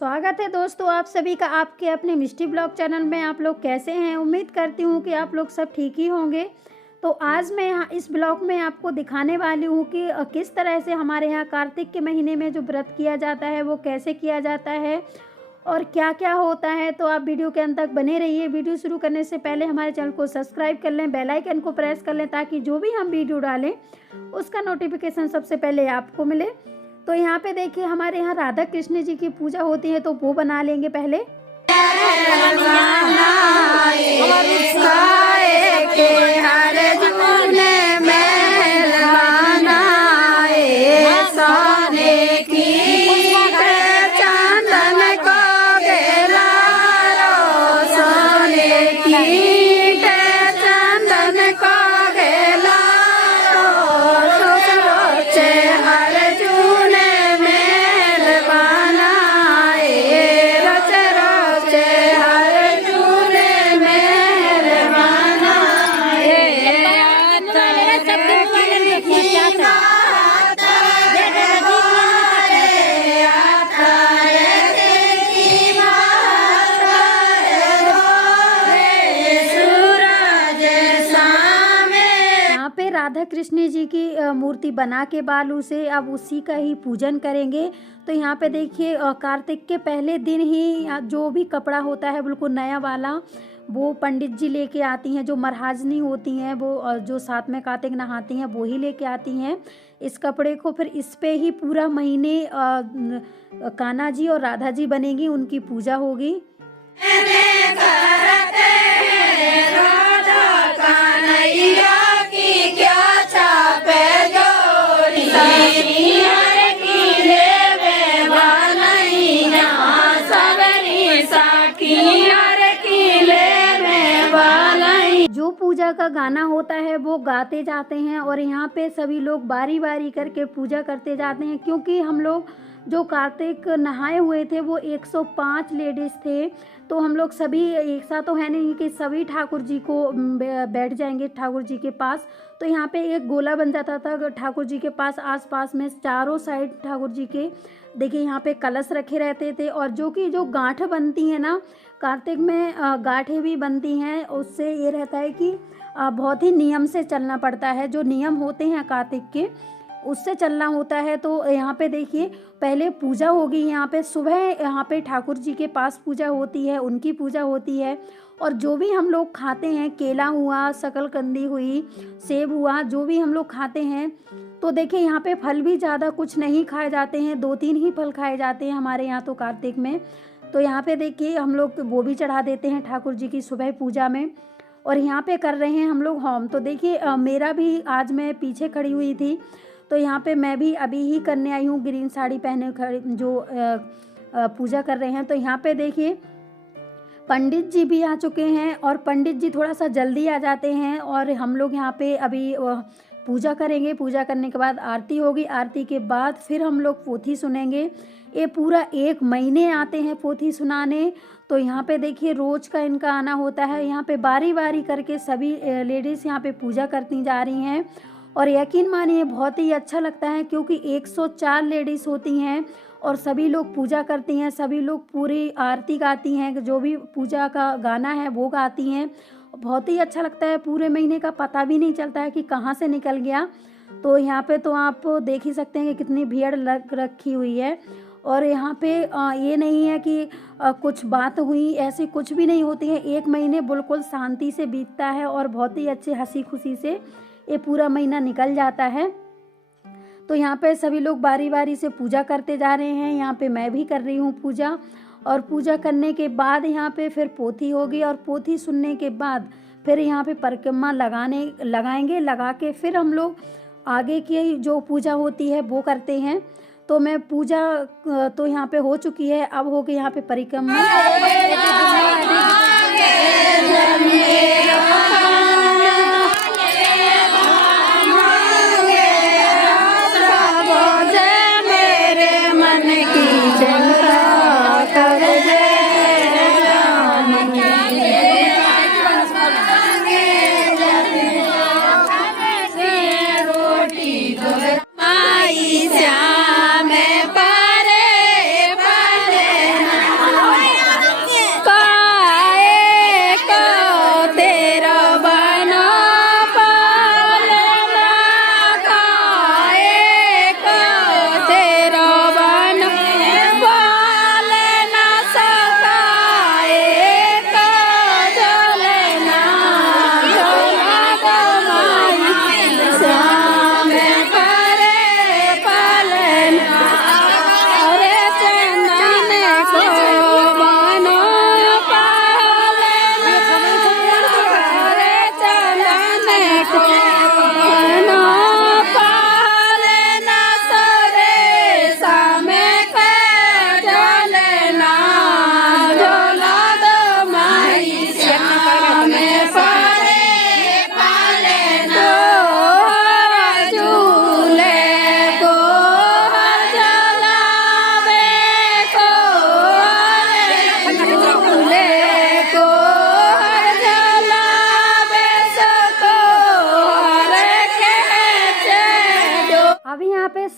स्वागत है दोस्तों आप सभी का आपके अपने मिष्टी ब्लॉग चैनल में। आप लोग कैसे हैं? उम्मीद करती हूँ कि आप लोग सब ठीक ही होंगे। तो आज मैं यहाँ इस ब्लॉग में आपको दिखाने वाली हूँ कि किस तरह से हमारे यहाँ कार्तिक के महीने में जो व्रत किया जाता है वो कैसे किया जाता है और क्या क्या होता है। तो आप वीडियो के अंत तक बने रहिए। वीडियो शुरू करने से पहले हमारे चैनल को सब्सक्राइब कर लें, बेल आइकन को प्रेस कर लें ताकि जो भी हम वीडियो डालें उसका नोटिफिकेशन सबसे पहले आपको मिले। तो यहाँ पे देखिए हमारे यहाँ राधा कृष्ण जी की पूजा होती है तो वो बना लेंगे पहले। राधा कृष्ण जी की मूर्ति बना के बालू से अब उसी का ही पूजन करेंगे। तो यहाँ पे देखिए कार्तिक के पहले दिन ही जो भी कपड़ा होता है बिल्कुल नया वाला वो पंडित जी लेके आती हैं। जो मरहाजनी होती हैं वो जो साथ में कार्तिक नहाती हैं वो ही लेके आती हैं इस कपड़े को। फिर इस पे ही पूरा महीने कान्हा जी और राधा जी बनेगी, उनकी पूजा होगी। जो पूजा का गाना होता है वो गाते जाते हैं और यहाँ पे सभी लोग बारी बारी करके पूजा करते जाते हैं। क्योंकि हम लोग जो कार्तिक नहाए हुए थे वो 105 लेडीज़ थे, तो हम लोग सभी एक साथ तो है नहीं कि सभी ठाकुर जी को बैठ जाएंगे ठाकुर जी के पास। तो यहाँ पे एक गोला बन जाता था ठाकुर जी के पास। आसपास में चारों साइड ठाकुर जी के देखिए यहाँ पे कलश रखे रहते थे। और जो गांठ बनती है ना कार्तिक में, गांठें भी बनती हैं, उससे ये रहता है कि बहुत ही नियम से चलना पड़ता है। जो नियम होते हैं कार्तिक के उससे चलना होता है। तो यहाँ पे देखिए पहले पूजा होगी। यहाँ पे सुबह यहाँ पे ठाकुर जी के पास पूजा होती है, उनकी पूजा होती है। और जो भी हम लोग खाते हैं, केला हुआ, शकलकंदी हुई, सेब हुआ, जो भी हम लोग खाते हैं, तो देखिए यहाँ पे फल भी ज़्यादा कुछ नहीं खाए जाते हैं, 2-3 ही फल खाए जाते हैं हमारे यहाँ तो कार्तिक में। तो यहाँ पे देखिए हम लोग वो भी चढ़ा देते हैं ठाकुर जी की सुबह पूजा में। और यहाँ पे कर रहे हैं हम लोग होम। तो देखिए मेरा भी आज मैं पीछे खड़ी हुई थी तो यहाँ पे मैं भी अभी ही करने आई हूँ, ग्रीन साड़ी पहने खड़ी जो पूजा कर रहे हैं। तो यहाँ पे देखिए पंडित जी भी आ चुके हैं और पंडित जी थोड़ा सा जल्दी आ जाते हैं और हम लोग यहाँ पे अभी पूजा करेंगे। पूजा करने के बाद आरती होगी, आरती के बाद फिर हम लोग पोथी सुनेंगे। ये पूरा 1 महीने आते हैं पोथी सुनाने। तो यहाँ पे देखिए रोज का इनका आना होता है। यहाँ पे बारी बारी करके सभी लेडीज़ यहाँ पे पूजा करती जा रही हैं और यकीन मानिए बहुत ही अच्छा लगता है क्योंकि 104 लेडीज़ होती हैं और सभी लोग पूजा करती हैं, सभी लोग पूरी आरती गाती हैं, जो भी पूजा का गाना है वो गाती हैं। बहुत ही अच्छा लगता है। पूरे महीने का पता भी नहीं चलता है कि कहाँ से निकल गया। तो यहाँ पे तो आप देख ही सकते हैं कि कितनी भीड़ लग रखी हुई है। और यहाँ पे ये नहीं है कि कुछ बात हुई, ऐसी कुछ भी नहीं होती है। 1 महीने बिल्कुल शांति से बीतता है और बहुत ही अच्छे हंसी खुशी से ये पूरा महीना निकल जाता है। तो यहाँ पे सभी लोग बारी बारी से पूजा करते जा रहे हैं। यहाँ पे मैं भी कर रही हूँ पूजा। और पूजा करने के बाद यहाँ पे फिर पोथी होगी और पोथी सुनने के बाद फिर यहाँ पे परिक्रमा लगाएंगे। लगा के फिर हम लोग आगे की जो पूजा होती है वो करते हैं। तो मैं पूजा तो यहाँ पे हो चुकी है, अब होगी यहाँ पे परिक्रमा।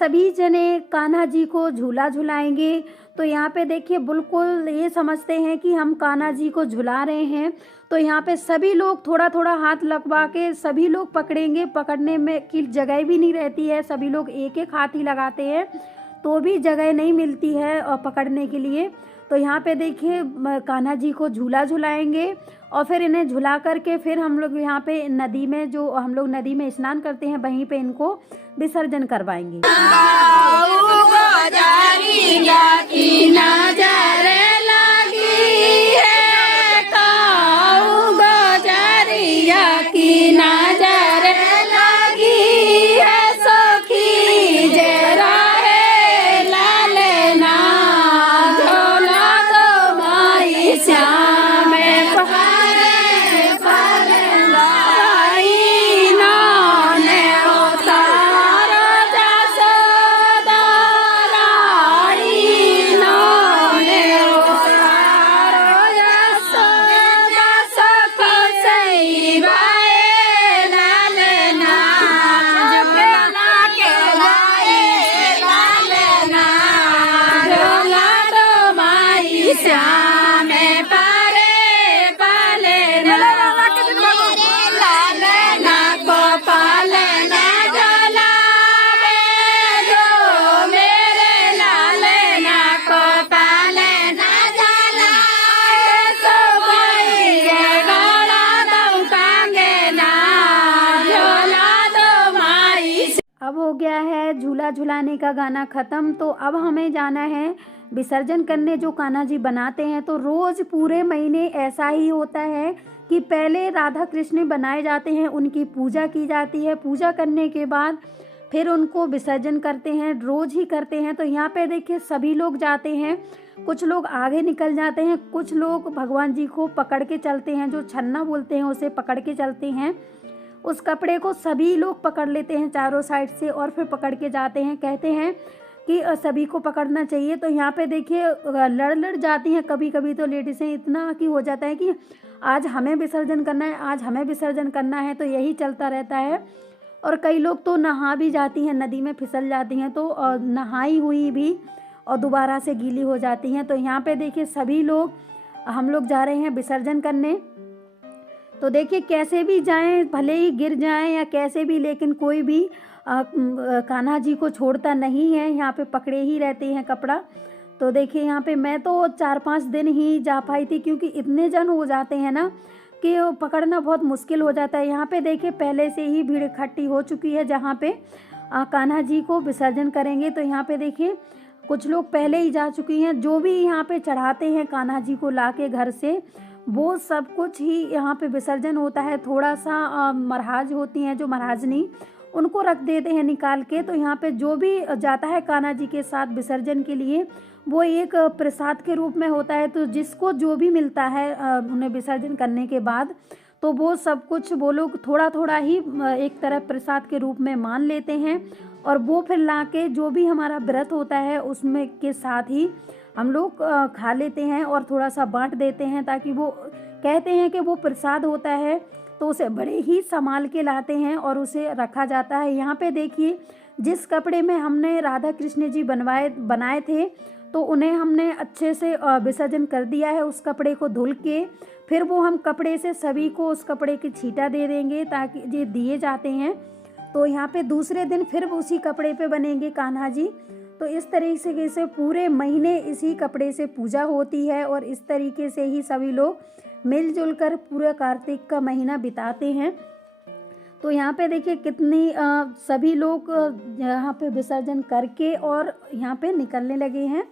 सभी जने कान्हा जी को झूला झुलाएंगे। तो यहाँ पे देखिए बिल्कुल ये समझते हैं कि हम कान्हा जी को झुला रहे हैं। तो यहाँ पे सभी लोग थोड़ा थोड़ा हाथ लगवा के सभी लोग पकड़ेंगे, पकड़ने में की जगह भी नहीं रहती है, सभी लोग एक एक हाथ ही लगाते हैं तो भी जगह नहीं मिलती है पकड़ने के लिए। तो यहाँ पे देखिए कान्हा जी को झूला झुलाएंगे और फिर इन्हें झुला करके फिर हम लोग यहाँ पे नदी में, जो हम लोग नदी में स्नान करते हैं, वहीं पे इनको विसर्जन करवाएंगे। अब हो गया है झूला झुलाने का गाना ख़त्म। तो अब हमें जाना है विसर्जन करने जो कान्हा जी बनाते हैं। तो रोज़ पूरे महीने ऐसा ही होता है कि पहले राधा कृष्ण बनाए जाते हैं, उनकी पूजा की जाती है, पूजा करने के बाद फिर उनको विसर्जन करते हैं, रोज़ ही करते हैं। तो यहाँ पे देखिए सभी लोग जाते हैं, कुछ लोग आगे निकल जाते हैं, कुछ लोग भगवान जी को पकड़ के चलते हैं, जो छन्ना बोलते हैं उसे पकड़ के चलते हैं। उस कपड़े को सभी लोग पकड़ लेते हैं चारों साइड से और फिर पकड़ के जाते हैं, कहते हैं कि सभी को पकड़ना चाहिए। तो यहाँ पे देखिए लड़ जाती हैं, कभी कभी तो लेडीज़ें इतना कि हो जाता है कि आज हमें विसर्जन करना है, आज हमें विसर्जन करना है, तो यही चलता रहता है। और कई लोग तो नहा भी जाती हैं, नदी में फिसल जाती हैं, तो नहाई हुई भी और दोबारा से गीली हो जाती हैं। तो यहाँ पे देखिए सभी लोग, हम लोग जा रहे हैं विसर्जन करने। तो देखिए कैसे भी जाएं, भले ही गिर जाएं या कैसे भी, लेकिन कोई भी कान्हा जी को छोड़ता नहीं है, यहाँ पे पकड़े ही रहते हैं कपड़ा। तो देखिए यहाँ पे मैं तो 4-5 दिन ही जा पाई थी, क्योंकि इतने जन हो जाते हैं ना कि पकड़ना बहुत मुश्किल हो जाता है। यहाँ पे देखिए पहले से ही भीड़ इकट्ठी हो चुकी है जहाँ पे कान्हा जी को विसर्जन करेंगे। तो यहाँ पे देखिए कुछ लोग पहले ही जा चुकी हैं। जो भी यहाँ पे चढ़ाते हैं कान्हा जी को ला के घर से, वो सब कुछ ही यहाँ पे विसर्जन होता है। थोड़ा सा महाराज होती हैं जो महाराजनी, उनको रख देते हैं निकाल के। तो यहाँ पे जो भी जाता है कान्हा जी के साथ विसर्जन के लिए, वो एक प्रसाद के रूप में होता है। तो जिसको जो भी मिलता है उन्हें विसर्जन करने के बाद, तो वो सब कुछ वो लोग थोड़ा थोड़ा ही एक तरह प्रसाद के रूप में मान लेते हैं, और वो फिर ला के जो भी हमारा व्रत होता है उसमें के साथ ही हम लोग खा लेते हैं और थोड़ा सा बांट देते हैं, ताकि वो कहते हैं कि वो प्रसाद होता है, तो उसे बड़े ही संभाल के लाते हैं और उसे रखा जाता है। यहाँ पे देखिए जिस कपड़े में हमने राधा कृष्ण जी बनाए थे, तो उन्हें हमने अच्छे से विसर्जन कर दिया है। उस कपड़े को धुल के फिर वो हम कपड़े से सभी को उस कपड़े की छींटा दे देंगे, ताकि ये दिए जाते हैं। तो यहाँ पे दूसरे दिन फिर उसी कपड़े पे बनेंगे कान्हा जी। तो इस तरीके से पूरे महीने इसी कपड़े से पूजा होती है, और इस तरीके से ही सभी लोग मिलजुल कर पूरा कार्तिक का महीना बिताते हैं। तो यहाँ पे देखिए कितनी सभी लोग यहाँ पे विसर्जन करके और यहाँ पे निकलने लगे हैं।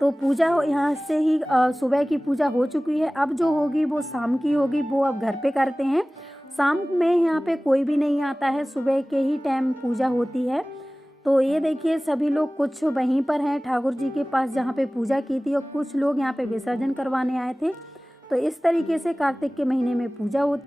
तो पूजा यहाँ से ही सुबह की पूजा हो चुकी है। अब जो होगी वो शाम की होगी, वो अब घर पे करते हैं। शाम में यहाँ पे कोई भी नहीं आता है, सुबह के ही टाइम पूजा होती है। तो ये देखिए सभी लोग कुछ वहीं पर हैं ठाकुर जी के पास जहाँ पे पूजा की थी, और कुछ लोग यहाँ पे विसर्जन करवाने आए थे। तो इस तरीके से कार्तिक के महीने में पूजा होती